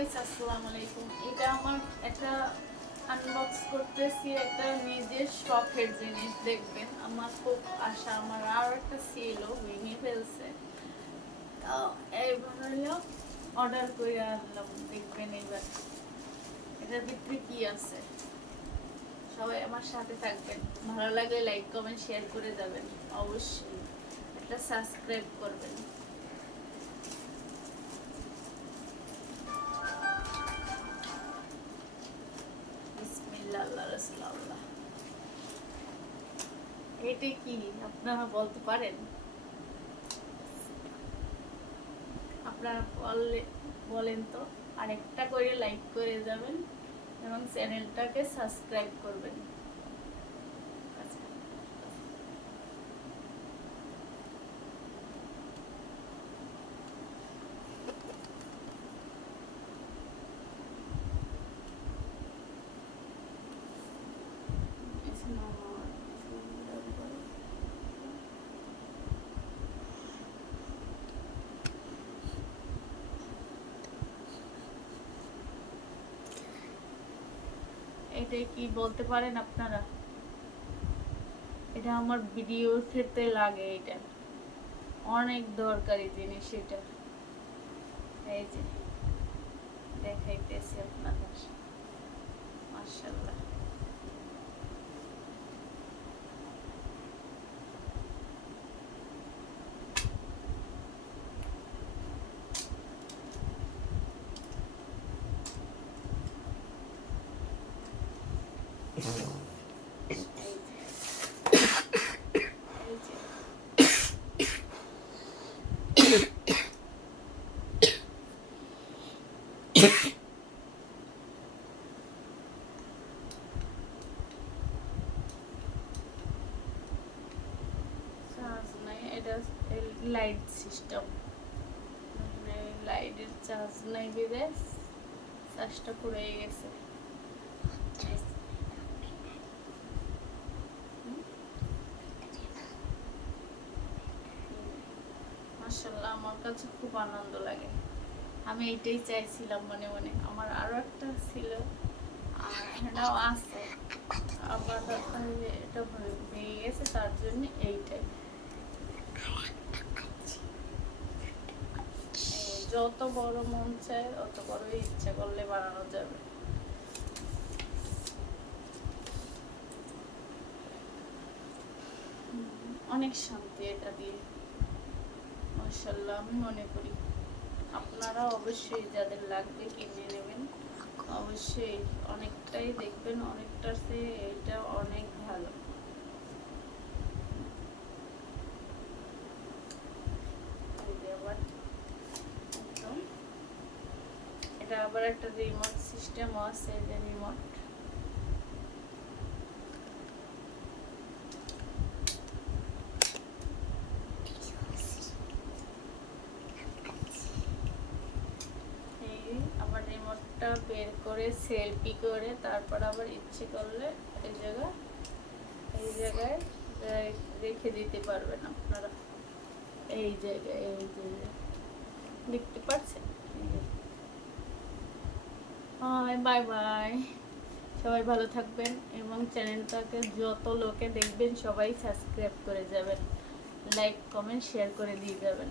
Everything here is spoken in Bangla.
গাইস আসসালামু আলাইকুম। এটা আমার একটা আনবক্স করতেছি, একটা নিজের শখের জিনিস, দেখবেন। আমার খুব আশা, আমার আরও একটা ভেঙে ফেলছে। তো হলো অর্ডার করে আনলাম, দেখবেন এবার। এটার ভিতরে কি আছে? সবাই আমার সাথে থাকবেন। ভালো লাগলে লাইক কমেন্ট শেয়ার করে যাবেন। অবশ্যই। একটা সাবস্ক্রাইব করবেন। এটা কি আপনারা বলতে পারেন? আপনারা বললে, বলেন তো, আরেকটা করে লাইক করে যাবেন এবং চ্যানেলটাকে সাবস্ক্রাইব করবেন। এটা কি বলতে পারেন আপনারা? এটা আমার ভিডিওর ক্ষেত্রে লাগে এটা। অনেক দরকারি জিনিস এটা। এই যে, দেখাইতেছি আপনাদের। মার্শাল্লাহ এই যে এই যে চার্জ নাই এটা লাইট সিস্টেম লাইটের চার্জ নাই বেঁধে চার্জটা পড়ে গেছে মাশাল্লাহ আমার কাছে খুব আনন্দ লাগে। আমি এইটাই চাইছিলাম মনে মনে। আমার আরও একটা ছিল, আর আছে। আবার এটা ভেঙে গেছে, তার জন্য এইটাই। যত বড় মন চায় অত বড় ইচ্ছা করলে বানানো যাবে। অনেক শান্তি এটা দিয়ে। মাশাল্লাহ আমি মনে করি আপনারা অবশ্যই যাদের লাগবে কিনে নেবেন, অবশ্যই অনেকটাই দেখবেন, অনেকটার চেয়ে এটা অনেক ভালো। এটা আবার একটা রিমোট সিস্টেম আছে যে রিমোট এই আবার রিমোটটা বের করে সেলফি করে তারপর আবার ইচ্ছে করলে এই জায়গায় এই জায়গায় রেখে দিতে পারবেন আপনারা। এই জায়গায় এই জায়গায়। দেখতে পাচ্ছেন? হাই বাই বাই সবাই ভালো থাকবেন এবং চ্যানেলটাকে যত লোকে দেখবেন সবাই সাবস্ক্রাইব করে যাবেন। লাইক কমেন্ট শেয়ার করে দিয়ে যাবেন।